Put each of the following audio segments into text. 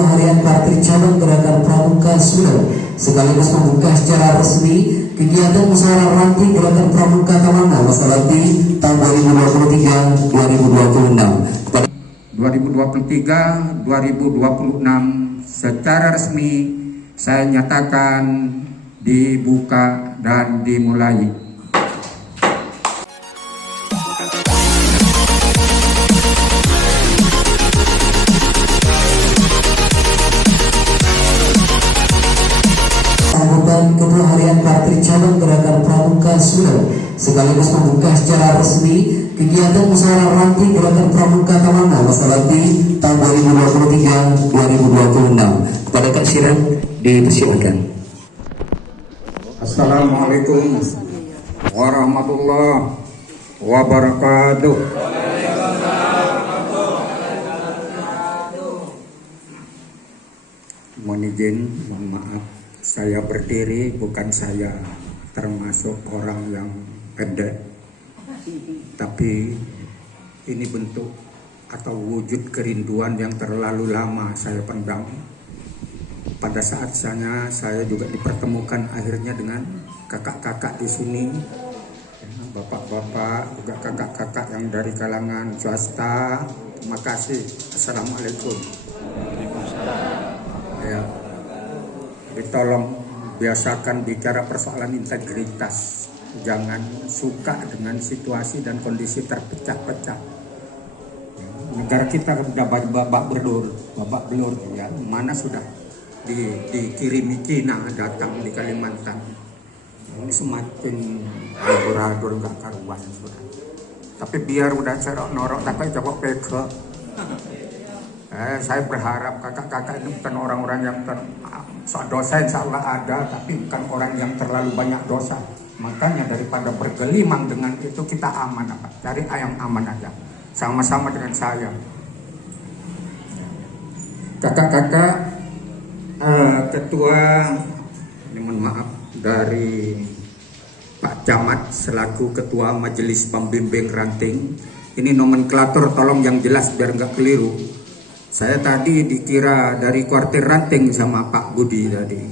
Ketua Harian Partai Cabang Gerakan Pramuka Sulu sekaligus membuka secara resmi kegiatan musyawarah ranting Gerakan Pramuka Tamangan Masalati tahun 2023-2026 kepada 2023-2026 secara resmi saya nyatakan dibuka dan dimulai. Ketua Harian Partai Cabang Gerakan Pramuka Sulu sekaligus membuka secara resmi kegiatan musyawarah ranting Gerakan Pramuka Tamangan Masalati tahun 2023-2026 kepada Kak Siran dipersilakan. Assalamualaikum warahmatullahi wabarakatuh. Mohon izin, mohon maaf. Saya berdiri, bukan saya termasuk orang yang pendek, tapi ini bentuk atau wujud kerinduan yang terlalu lama saya pendam. Pada saat saya juga dipertemukan akhirnya dengan kakak-kakak di sini, bapak-bapak, juga kakak-kakak yang dari kalangan swasta. Terima kasih. Assalamualaikum. Ya. Tolong biasakan bicara persoalan integritas, jangan suka dengan situasi dan kondisi terpecah-pecah. Negara kita sudah babak belur ya, mana sudah dikirimi Cina datang di Kalimantan. Ini semakin adur-adur nggak karuan sudah. Tapi biar udah cerok norok tapi coba peke. Saya berharap kakak-kakak ini bukan orang-orang yang dosa, insya Allah ada, tapi bukan orang yang terlalu banyak dosa. Makanya daripada bergelimang dengan itu kita aman, cari yang aman aja, sama-sama dengan saya. Kakak-kakak, ketua, mohon maaf, dari Pak Camat selaku ketua Majelis Pembimbing Ranting. Ini nomenklatur tolong yang jelas biar nggak keliru. Saya tadi dikira dari kuartir ranting sama Pak Budi tadi.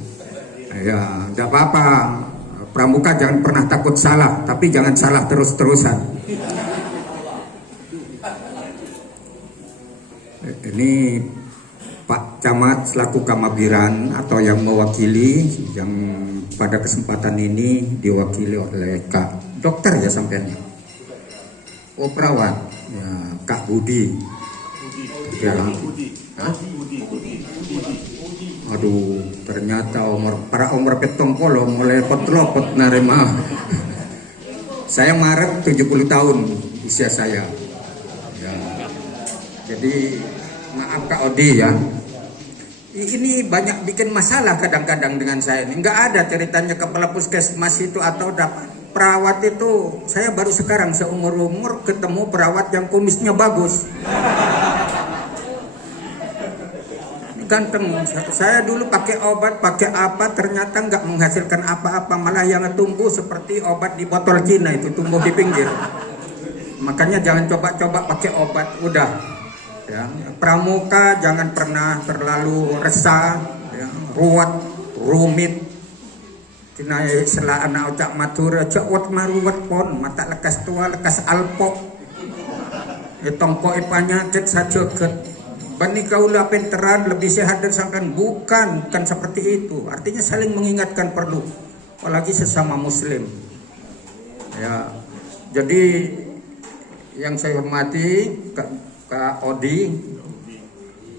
Ya, tidak apa-apa. Pramuka jangan pernah takut salah, tapi jangan salah terus-terusan. Ini Pak Camat selaku Kamabiran atau yang mewakili, yang pada kesempatan ini diwakili oleh Kak Dokter ya sampeannya. Oh perawat, ya, Kak Budi. Ya. Aduh, ternyata para umur petong polo mulai pot narema. Saya Maret 70 tahun usia saya. Ya. Jadi maaf Kak Odi ya. Ini banyak bikin masalah kadang-kadang dengan saya ini. Nggak ada ceritanya kepala puskesmas itu atau dapat perawat itu. Saya baru sekarang seumur-umur ketemu perawat yang kumisnya bagus. Ganteng. Saya dulu pakai obat, pakai apa, ternyata nggak menghasilkan apa-apa, malah yang tumbuh seperti obat di botol Cina itu, tumbuh di pinggir. Makanya jangan coba-coba pakai obat, udah. Ya. Pramuka jangan pernah terlalu resah, ya. Ruwet, rumit. Cina selah anak ucap matur, cewat maruwet pon, mata lekas tua, lekas alpok. Tongko penyakit saja ke. Bani kaulah penteran lebih sehat dan sangkan bukan seperti itu. Artinya saling mengingatkan perlu, apalagi sesama Muslim. Ya, jadi yang saya hormati Kak Odi,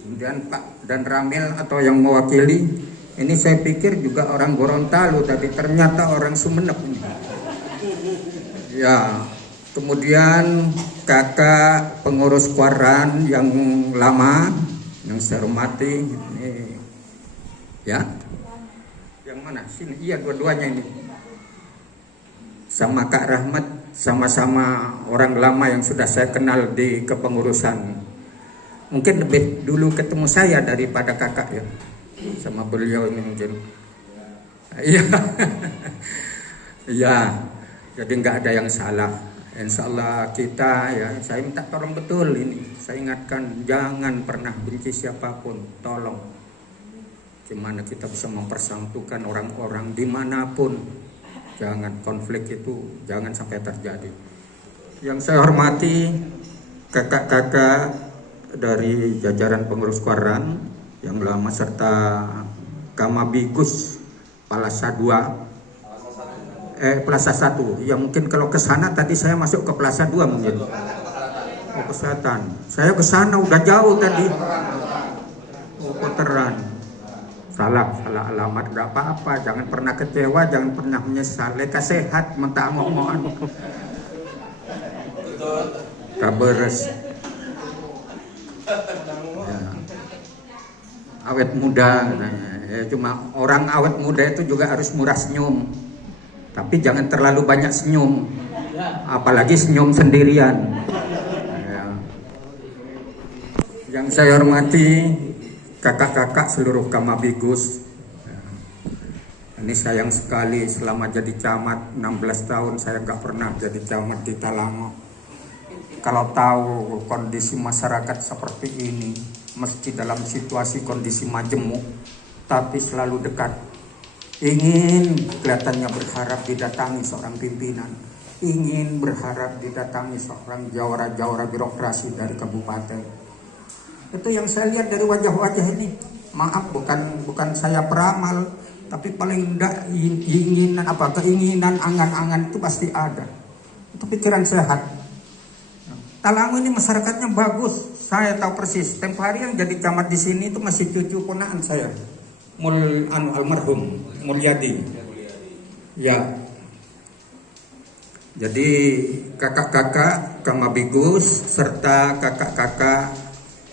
kemudian Pak dan Ramil atau yang mewakili. Ini saya pikir juga orang Gorontalo, tapi ternyata orang Sumeneb. Ya. Kemudian kakak pengurus Kuaran yang lama, yang saya hormati, ini, ya, yang mana? Sini, iya dua-duanya ini, sama Kak Rahmat, sama-sama orang lama yang sudah saya kenal di kepengurusan. Mungkin lebih dulu ketemu saya daripada kakak ya, sama beliau ini mungkin. Iya, iya, jadi nggak ada yang salah. Insya Allah kita ya, saya minta tolong betul ini. Saya ingatkan jangan pernah benci siapapun, tolong. Gimana kita bisa mempersatukan orang-orang dimanapun. Jangan konflik itu jangan sampai terjadi. Yang saya hormati kakak-kakak dari jajaran pengurus Kuarang yang lama serta Kamabigus Plaza 2 Plaza 1. Ya mungkin kalau ke sana tadi saya masuk ke Plaza 2 mungkin. Oh, ke selatan. Saya ke sana udah jauh tadi. Oh, Veteran. Salah alamat gak apa-apa, jangan pernah kecewa, jangan pernah menyesal. Leka sehat, mentah ngomongan. Kaberes. Ya. Awet muda, ya, cuma orang awet muda itu juga harus murah senyum. Tapi jangan terlalu banyak senyum, apalagi senyum sendirian. Ya. Yang saya hormati kakak-kakak seluruh Kamabigus, ini sayang sekali selama jadi camat 16 tahun saya gak pernah jadi camat di Talango. Kalau tahu kondisi masyarakat seperti ini, meski dalam situasi kondisi majemuk, tapi selalu dekat. Ingin kelihatannya berharap didatangi seorang pimpinan, ingin berharap didatangi seorang jawara-jawara birokrasi dari kabupaten. Itu yang saya lihat dari wajah-wajah ini. Maaf, bukan saya peramal, tapi paling tidak keinginan, angan-angan itu pasti ada. Itu pikiran sehat. Talango ini masyarakatnya bagus. Saya tahu persis. Tempo hari yang jadi camat di sini itu masih cucu ponakan saya, almarhum Mulyadi. Ya. Jadi kakak-kakak Kamabigus serta kakak-kakak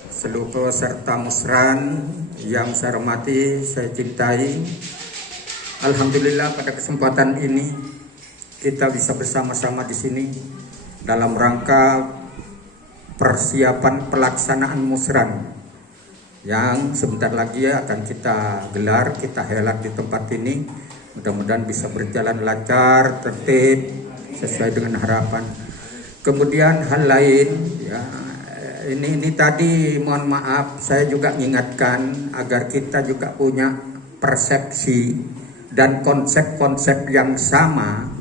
seluruh serta musran yang saya hormati, saya cintai. Alhamdulillah pada kesempatan ini kita bisa bersama-sama di sini dalam rangka persiapan pelaksanaan musran yang sebentar lagi akan kita gelar, kita helat di tempat ini. Mudah-mudahan bisa berjalan lancar, tertib, sesuai dengan harapan. Kemudian hal lain, ya, ini tadi mohon maaf, saya juga mengingatkan agar kita juga punya persepsi dan konsep-konsep yang sama.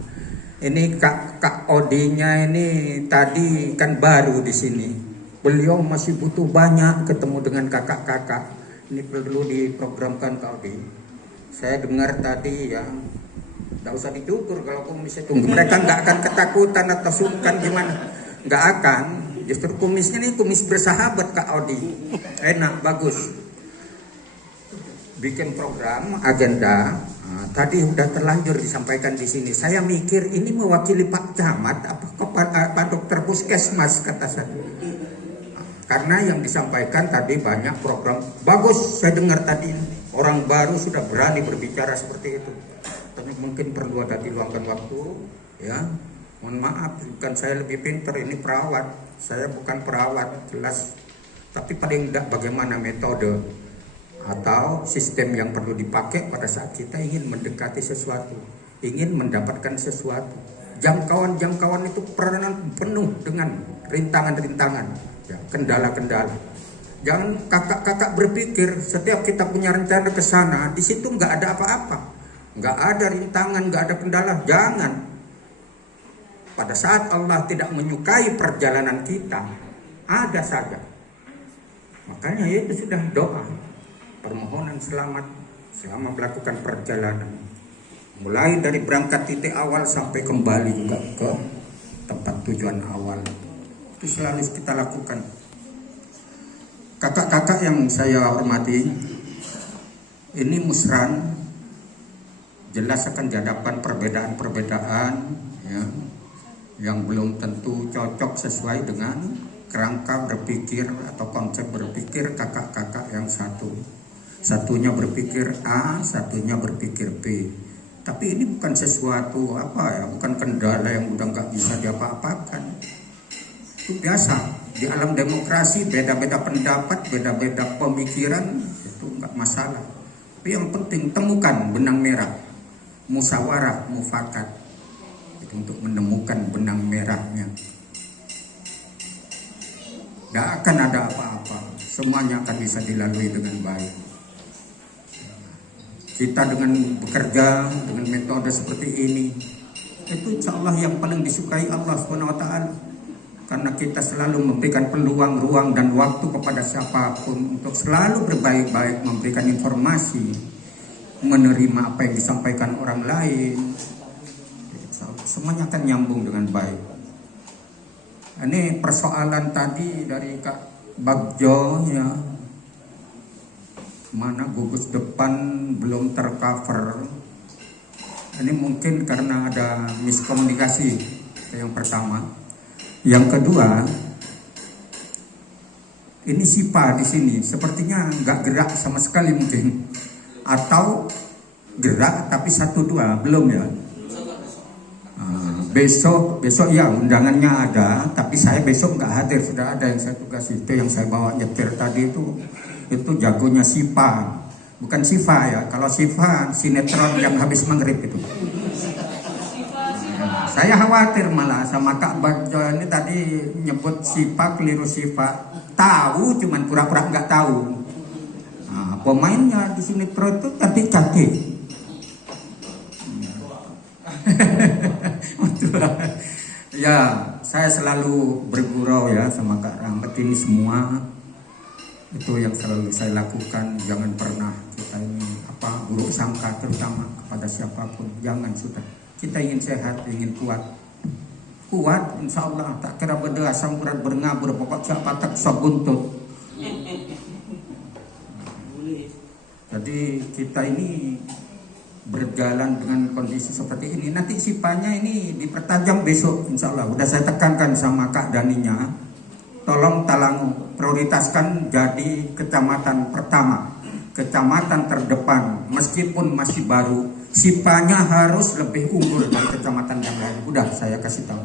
Ini Kak Odinya ini tadi kan baru di sini. Beliau masih butuh banyak ketemu dengan kakak-kakak. Ini perlu diprogramkan Kak Odi. Saya dengar tadi ya, tidak usah dicukur kalau kumis itu. Mereka nggak akan ketakutan atau sungkan gimana? Nggak akan. Justru kumisnya ini kumis bersahabat Kak Odi. Enak, bagus. Bikin program, agenda. Nah, tadi udah terlanjur disampaikan di sini. Saya mikir ini mewakili Pak Camat apa Pak Dokter Puskesmas kata saya. Karena yang disampaikan tadi banyak program bagus. Saya dengar tadi orang baru sudah berani berbicara seperti itu. Tapi mungkin perlu ada diluangkan waktu, ya. Mohon maaf, bukan saya lebih pintar, ini perawat. Saya bukan perawat, jelas. Tapi paling tidak bagaimana metode atau sistem yang perlu dipakai pada saat kita ingin mendekati sesuatu, ingin mendapatkan sesuatu. Jangkauan-jangkauan itu peranan penuh dengan rintangan-rintangan, ya, kendala-kendala. Jangan kakak-kakak berpikir setiap kita punya rencana ke sana, di situ nggak ada apa-apa, nggak ada rintangan, nggak ada kendala. Jangan. Pada saat Allah tidak menyukai perjalanan kita, ada saja. Makanya itu sudah doa, permohonan selamat selama melakukan perjalanan. Mulai dari berangkat titik awal sampai kembali ke tempat tujuan awal. Itu selalu kita lakukan. Kakak-kakak yang saya hormati, ini musran jelas akan dihadapan perbedaan-perbedaan, ya, yang belum tentu cocok sesuai dengan kerangka berpikir atau konsep berpikir kakak-kakak yang satu. Satunya berpikir A, satunya berpikir B. Tapi ini bukan sesuatu bukan kendala yang udah nggak bisa diapa-apakan. Itu biasa di alam demokrasi, beda-beda pendapat, beda-beda pemikiran, itu nggak masalah. Tapi yang penting temukan benang merah, musyawarah, mufakat. Untuk menemukan benang merahnya. Tidak akan ada apa-apa, semuanya akan bisa dilalui dengan baik. kita dengan bekerja dengan metode seperti ini, itu insya Allah yang paling disukai Allah SWT. Karena kita selalu memberikan peluang, ruang, dan waktu kepada siapapun untuk selalu berbaik-baik, memberikan informasi, menerima apa yang disampaikan orang lain. Semuanya akan nyambung dengan baik. Ini persoalan tadi dari Kak Bagjo ya, mana gugus depan belum tercover. Ini mungkin karena ada miskomunikasi, yang pertama. Yang kedua, ini SIPA di sini sepertinya nggak gerak sama sekali mungkin, atau gerak tapi 1-2 belum ya. Besok ya undangannya ada, tapi saya besok nggak hadir, sudah ada yang saya tugas. Itu yang saya bawa nyetir tadi itu jagonya SIPA, bukan SIFA ya. Kalau SIFA sinetron yang habis maghrib itu. Saya khawatir malah sama Kak Bagjo ini tadi nyebut SIPA keliru SIFA. Tahu cuman pura-pura nggak tahu. Nah, pemainnya di sinetron itu cantik-cantik. Ya, saya selalu bergurau ya sama Kak Rahmat ini semua. Itu yang selalu saya lakukan. Jangan pernah kita ini buruk sangka terutama kepada siapapun. Jangan sudah. Kita ingin sehat, ingin kuat. Kuat insya Allah. Tak kira beda asam berat berngabur. Pokok siapa tak buntut. Jadi kita ini berjalan dengan kondisi seperti ini. Nanti sipanya ini dipertajam besok insya Allah. Udah saya tekankan sama Kak Daninya. Tolong Talangu prioritaskan jadi kecamatan pertama, kecamatan terdepan. Meskipun masih baru, sipanya harus lebih unggul dari kecamatan yang lain. Udah saya kasih tahu.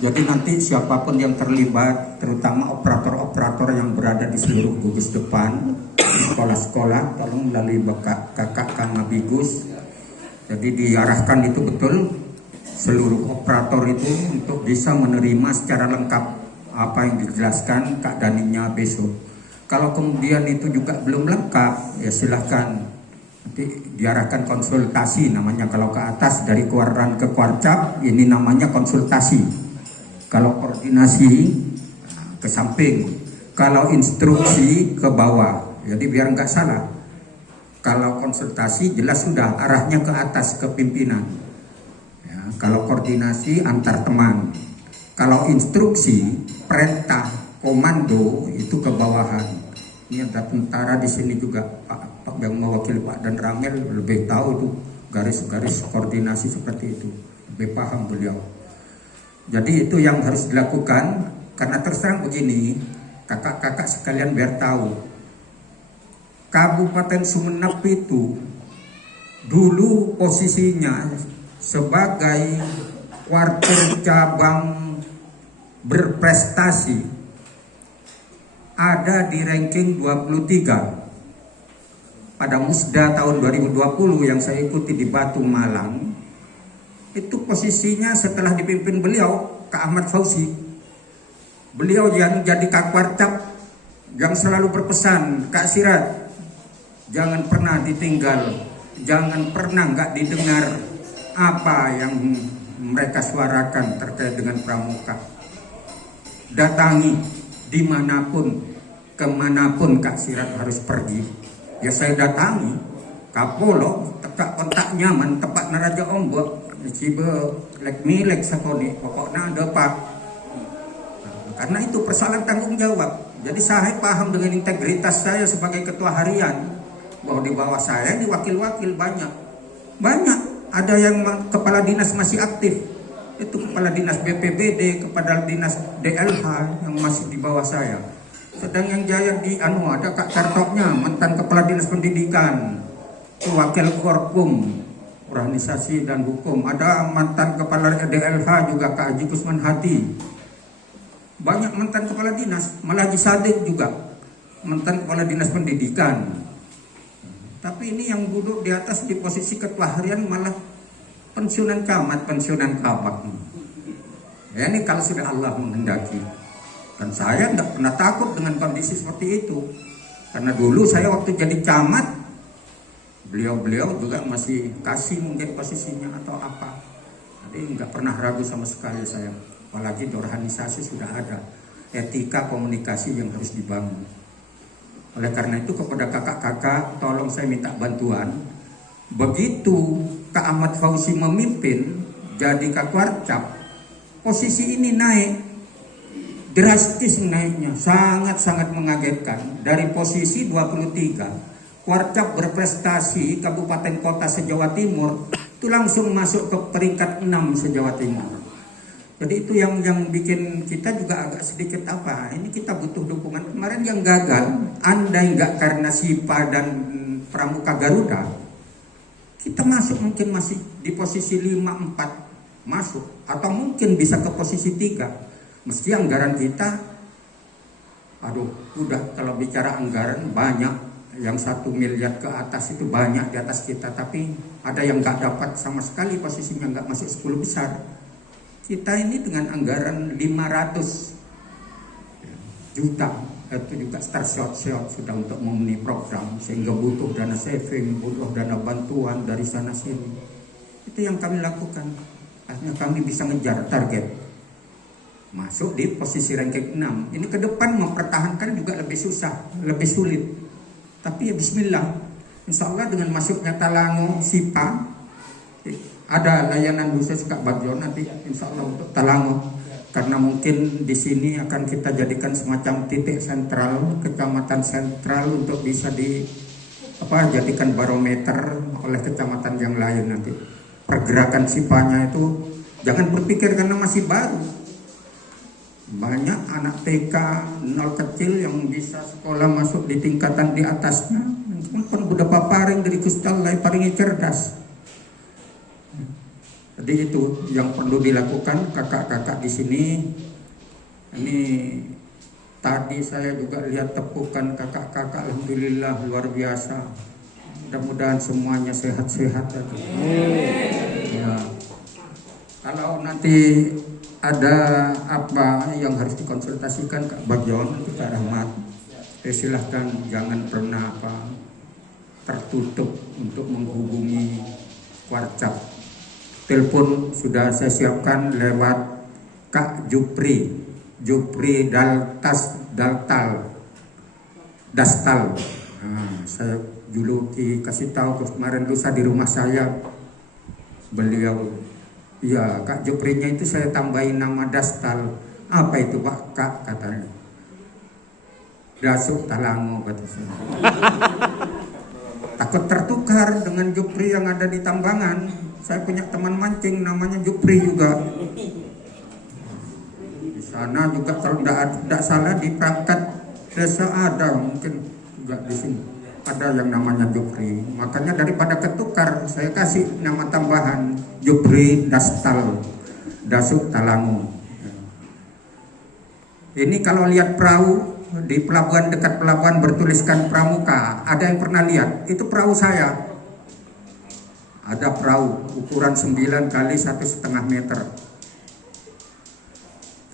Jadi nanti siapapun yang terlibat, terutama operator-operator yang berada di seluruh gugus depan, sekolah-sekolah, tolong melalui kakak Kang Abigus. Jadi diarahkan itu betul seluruh operator itu untuk bisa menerima secara lengkap apa yang dijelaskan Kak Daninya besok. Kalau kemudian itu juga belum lengkap, ya silahkan nanti diarahkan konsultasi namanya. Kalau ke atas dari Kuaran ke Kuarcap, ini namanya konsultasi. Kalau koordinasi ke samping, kalau instruksi ke bawah. Jadi biar nggak salah. Kalau konsultasi jelas sudah arahnya ke atas ke pimpinan. Ya, kalau koordinasi antar teman. Kalau instruksi, perintah, komando itu ke bawahan. Ini ada tentara di sini juga, Pak yang mewakili Pak Dan Ramil lebih tahu itu garis-garis koordinasi seperti itu, lebih paham beliau. Jadi itu yang harus dilakukan. Karena terus terang begini, kakak-kakak sekalian biar tahu, Kabupaten Sumeneb itu dulu posisinya sebagai kuartir cabang berprestasi ada di ranking 23 pada Musda tahun 2020 yang saya ikuti di Batu Malang. Itu posisinya setelah dipimpin beliau Kak Ahmad Fauzi. Beliau yang jadi Kak Kuarcap yang selalu berpesan, Kak Sirat jangan pernah ditinggal, jangan pernah nggak didengar apa yang mereka suarakan terkait dengan pramuka. Datangi dimanapun, kemanapun Kak Sirat harus pergi, ya saya datangi. Kapolo, tekak kontak nyaman, tepat naraja ombok, cibe lek milek sakoni, pokoknya ada pak. Karena itu persoalan tanggung jawab. Jadi saya paham dengan integritas saya sebagai ketua harian, bahwa di bawah saya di wakil-wakil banyak. Ada yang kepala dinas masih aktif. Itu kepala dinas BPBD, kepala dinas DLH yang masih di bawah saya. Sedang yang jaya di ada Kak Cartoknya, mantan kepala dinas pendidikan, wakil Korkum, organisasi dan hukum. Ada mantan kepala DLH juga Kak Haji Kusman Hati. Banyak mantan kepala dinas, malah Haji Sadik juga mantan kepala dinas pendidikan. Tapi ini yang duduk di atas di posisi ketua harian malah pensiunan camat, pensiunan kabak. Ya ini kalau sudah Allah menghendaki. Dan saya tidak pernah takut dengan kondisi seperti itu. Karena dulu saya waktu jadi camat, beliau-beliau juga masih kasih mungkin posisinya atau apa. Jadi nggak pernah ragu sama sekali saya. Apalagi di organisasi sudah ada etika komunikasi yang harus dibangun. Oleh karena itu kepada kakak-kakak, tolong saya minta bantuan. Begitu Kak Ahmad Fauzi memimpin jadi Kak Warcap, posisi ini naik drastis, naiknya sangat-sangat mengagetkan. Dari posisi 23 Warcap berprestasi kabupaten kota se-Jawa Timur itu langsung masuk ke peringkat 6 se-Jawa Timur. Jadi itu yang bikin kita juga agak sedikit apa, ini kita butuh dukungan. Kemarin yang gagal, andai nggak karena SIPA dan Pramuka Garuda, kita masuk mungkin masih di posisi 5-4 masuk, atau mungkin bisa ke posisi 3. Meski anggaran kita, aduh, udah kalau bicara anggaran banyak, yang 1 miliar ke atas itu banyak di atas kita, tapi ada yang nggak dapat sama sekali, posisinya nggak masuk 10 besar. Kita ini dengan anggaran 500 juta, itu juga start short sudah untuk memenuhi program, sehingga butuh dana saving, butuh dana bantuan dari sana sini. Itu yang kami lakukan. Akhirnya kami bisa ngejar target, masuk di posisi ranking 6. Ini ke depan mempertahankan juga lebih susah, lebih sulit. Tapi ya bismillah, insya Allah dengan masuknya Talango, SIPA, ada layanan khusus Kak Bagio nanti insya Allah untuk Talango, karena mungkin di sini akan kita jadikan semacam titik sentral, kecamatan sentral untuk bisa jadikan barometer oleh kecamatan yang lain nanti. Pergerakan SIPA-nya itu jangan berpikir karena masih baru. Banyak anak TK 0 kecil yang bisa sekolah masuk di tingkatan di atasnya. Pun budak paparing dari Gustal lai paringi cerdas. Jadi itu yang perlu dilakukan kakak-kakak di sini. Ini tadi saya juga lihat tepukan kakak-kakak, alhamdulillah luar biasa. Mudah-mudahan semuanya sehat-sehat. Ya. Kalau nanti ada apa yang harus dikonsultasikan Kak Bagio, nanti Kak Rahmat, silahkan jangan pernah tertutup untuk menghubungi Warcap. Telepon sudah saya siapkan lewat Kak Jupri Dastal. Nah, saya dulu dikasih tahu kemarin lusa di rumah saya, beliau, iya Kak Juprinya itu saya tambahin nama Dastal. Apa itu Pak Kak, katanya? Dasuk Talango, kata saya. Takut tertukar dengan Jupri yang ada di Tambangan. Saya punya teman mancing namanya Jupri juga. Di sana juga kalau tidak salah di perangkat desa ada, mungkin juga di sini ada yang namanya Jupri. Makanya daripada ketukar, saya kasih nama tambahan Jupri Dasuk Talango. Ini kalau lihat perahu di pelabuhan, dekat pelabuhan bertuliskan Pramuka, ada yang pernah lihat? Itu perahu saya. Ada perahu ukuran 9 kali 1,5 meter.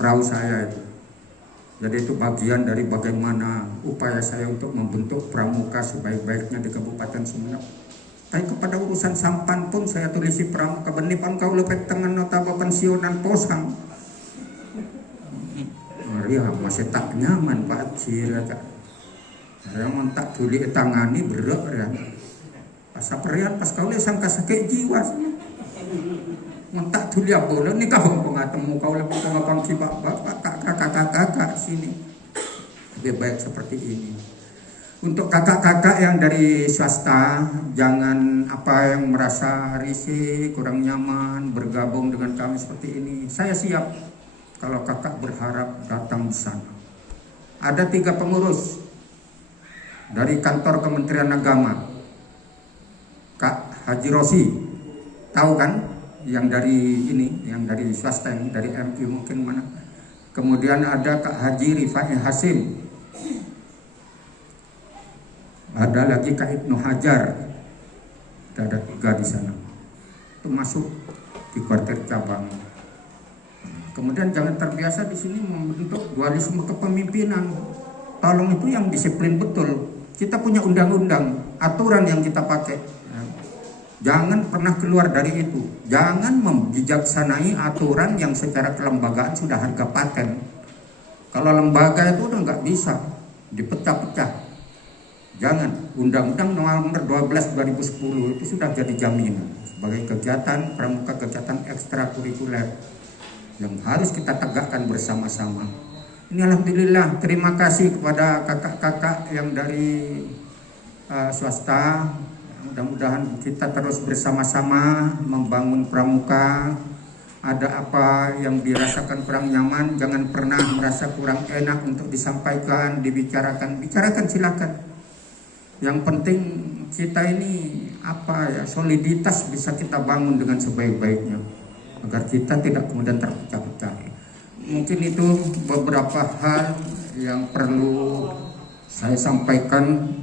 Perahu saya itu. Jadi itu bagian dari bagaimana upaya saya untuk membentuk Pramuka sebaik-baiknya di Kabupaten Sumeneb. Tapi kepada urusan sampan pun saya tulisi Pramuka benipan kau lepet tangan nota pensiunan posang. Maria masih tak nyaman Pak Cira. Saya mentak tuli tangani berat ya. Pas perian pas kau le sangka sakit jiwa sih. Mentak tuli abola ni kau pengatemu kau le pengapang si bapak kakak sini. Lebih baik seperti ini. Untuk kakak-kakak yang dari swasta, jangan yang merasa risih, kurang nyaman bergabung dengan kami seperti ini. Saya siap kalau kakak berharap datang di sana. Ada 3 pengurus dari kantor Kementerian Agama. Kak Haji Rosi, tahu kan? Yang dari ini, yang dari swasta, yang dari MQ mungkin mana. Kemudian ada Kak Haji Rifai Hasim. Ada lagi Kak Ibnu Hajar. Ada 3 di sana. Itu masuk di kuartir cabang. Kemudian jangan terbiasa di sini membentuk dualisme kepemimpinan. Tolong itu yang disiplin betul. Kita punya undang-undang, aturan yang kita pakai. Jangan pernah keluar dari itu. Jangan membijaksanai aturan yang secara kelembagaan sudah harga paten. Kalau lembaga itu udah nggak bisa dipecah-pecah. Jangan. Undang-Undang Nomor 12 2010 itu sudah jadi jaminan sebagai kegiatan pramuka, kegiatan ekstrakurikuler yang harus kita tegakkan bersama-sama. Ini alhamdulillah, terima kasih kepada kakak-kakak yang dari swasta. Mudah-mudahan kita terus bersama-sama membangun pramuka. Ada apa yang dirasakan kurang nyaman, jangan pernah merasa kurang enak untuk disampaikan, dibicarakan. Bicarakan silakan. Yang penting kita ini soliditas bisa kita bangun dengan sebaik-baiknya agar kita tidak kemudian terpecah-pecah. Mungkin itu beberapa hal yang perlu saya sampaikan.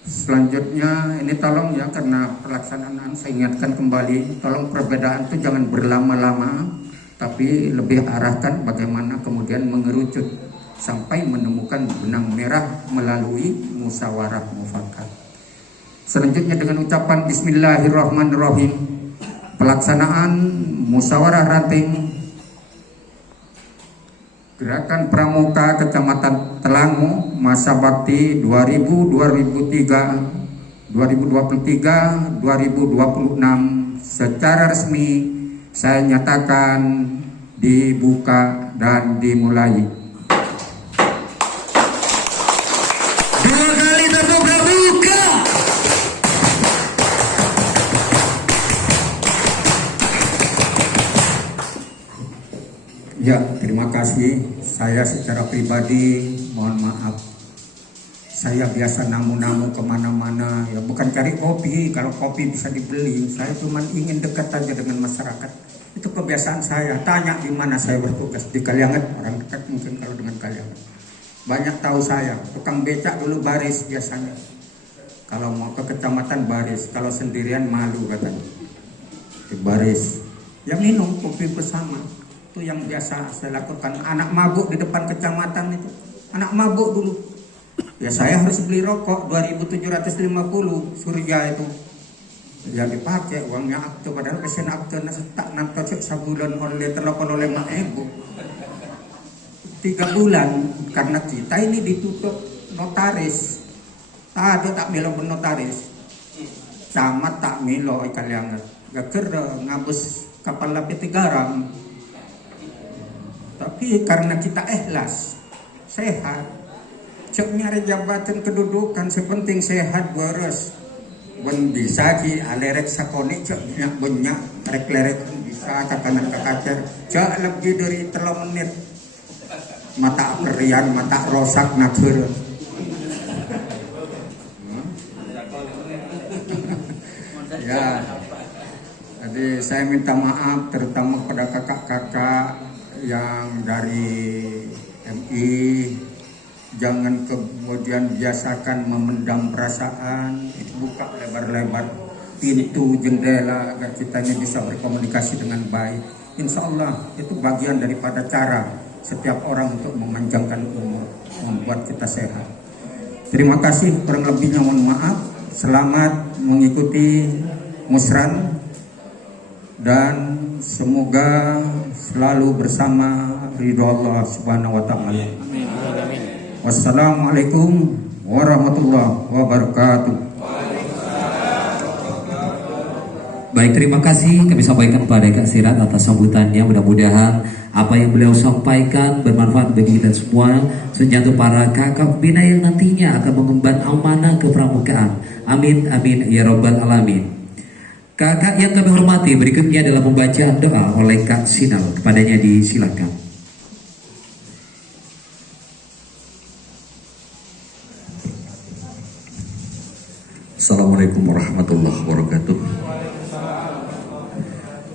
Selanjutnya ini tolong ya, karena pelaksanaan saya ingatkan kembali, tolong perbedaan itu jangan berlama-lama, tapi lebih arahkan bagaimana kemudian mengerucut sampai menemukan benang merah melalui musyawarah mufakat. Selanjutnya dengan ucapan Bismillahirrahmanirrahim, pelaksanaan musyawarah ranting Gerakan Pramuka Kecamatan Telangu masa bakti 2023 2026 secara resmi saya nyatakan dibuka dan dimulai. Dua kali tepuk pramuka. Ya, terima kasih. Saya secara pribadi mohon maaf. Saya biasa namu-namu kemana-mana, ya bukan cari kopi. Kalau kopi bisa dibeli, saya cuma ingin dekat aja dengan masyarakat. Itu kebiasaan saya. Tanya di mana saya bertugas, di Kalianget. Orang dekat mungkin kalau dengan Kalianget. Banyak tahu saya. Tukang becak dulu baris biasanya. Kalau mau ke kecamatan baris, kalau sendirian malu katanya. Di baris. Ya minum kopi bersama. Itu yang biasa saya lakukan. Anak mabuk di depan kecamatan itu, anak mabuk dulu, ya saya harus beli rokok 2.750 Surya itu, ya dipakai uangnya akte, padahal pesen akte tak nampak sebulan oleh telepon oleh mak ibu 3 bulan, karena kita ini ditutup notaris, tak ada tak milo notaris, camat tak milo Kalianget, gak kira ngabus kapal lapis garam. Tapi karena kita ikhlas, sehat, cek nyari jabatan kedudukan, sepenting sehat boros. Ben bisa ki alerek sakoni cek banyak rek-lerek bisa kakanan kakacer. Cek lebih dari 3 menit. Mata perian, mata rosak nakur. Ya. Jadi saya minta maaf terutama kepada kakak-kakak yang dari MI, jangan kemudian biasakan memendam perasaan, buka lebar-lebar pintu jendela agar kita ini bisa berkomunikasi dengan baik. Insya Allah itu bagian daripada cara setiap orang untuk memanjangkan umur, membuat kita sehat. Terima kasih, kurang lebihnya mohon maaf. Selamat mengikuti musran dan semoga selalu bersama ridho Allah Subhanahu wa taala. Wassalamualaikum warahmatullahi wabarakatuh. Baik, terima kasih kami sampaikan kepada Kak Sirat atas sambutannya. Mudah-mudahan apa yang beliau sampaikan bermanfaat bagi kita semua, senjata para kakak bina yang nantinya akan mengemban amanah kepramukaan. Amin amin ya rabbal alamin. Kakak yang kami hormati, berikutnya adalah membaca doa oleh Kak Sinal. Kepadanya disilakan. Assalamualaikum warahmatullahi wabarakatuh.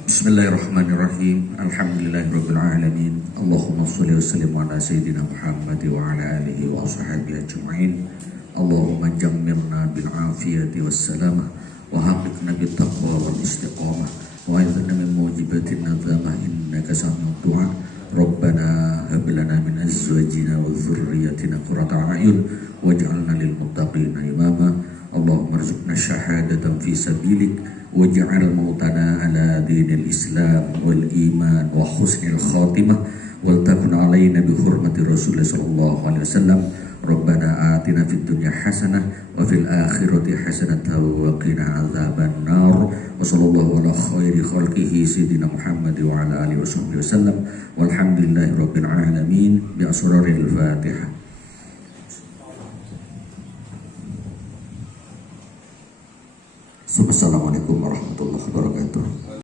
Bismillahirrahmanirrahim. Alhamdulillahirabbil alamin. Allahumma shalli wa sallim ala sayyidina Muhammad wa ala alihi wa ashabihi ajma'in. Allahumma jammilna bil afiyati was salamah wa haqqina bit taqwa wal istiqamah wa aidna min mujibatin nadhamah innaka sami'ud du'a. Rabbana hab lana min azwajina wa dhurriyyatina qurrata a'yun waj'alna lil muttaqina imama. Allahumma arzuqna syahadatan fi sabilik waj'al mautana ala dinil Islam wal iman wa husnil khatimah wal takun alaina bi hurmati Rasulullah sallallahu alaihi wasallam. Rabbana atina fid dunya hasanah wa fil akhirati hasanatan wa qina adzaban nar. Wa sallallahu ala khairi khalqihi sayyidina Muhammad wa ala alihi wasallam. Walhamdulillahi rabbil alamin bi asraril Fatihah. Assalamualaikum warahmatullahi wabarakatuh.